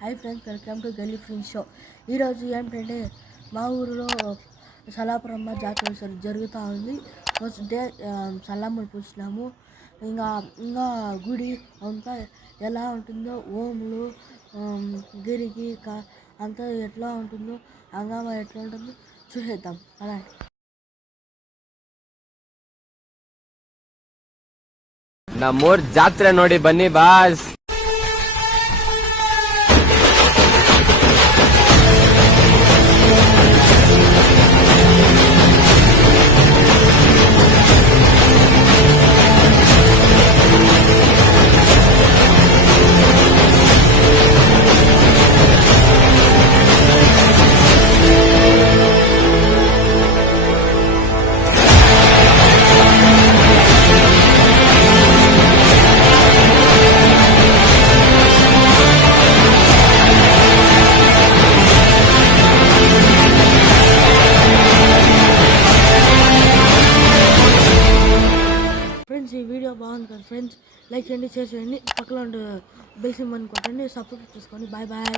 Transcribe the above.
High friends, welcome to Galli friends show. ఈరోజు ఏంటంటే మా ఊరిలో సలాపురమ్మ జాతర జరుగుతూ ఉంది. ఫస్ట్ డే సల్లమ్మను పూసినాము. ఇంకా గుడి అంతా ఎలా ఉంటుందో, ఓములు గిరికి అంతా ఎట్లా ఉంటుందో, హంగామా ఎట్లా ఉంటుందో చూసేద్దాం. అలా ನಮ್ಮೂರ್ ಜಾತ್ರೆ ನೋಡಿ ಬನ್ನಿ ಬಾಸ್. ఫ్రెండ్స్, ఈ వీడియో బాగుంది కదా ఫ్రెండ్స్, లైక్ చేయండి, షేర్ చేయండి, పక్కన బెల్ సింబల్ కొట్టండి, సబ్స్క్రైబ్ చేసుకోండి. Bye bye.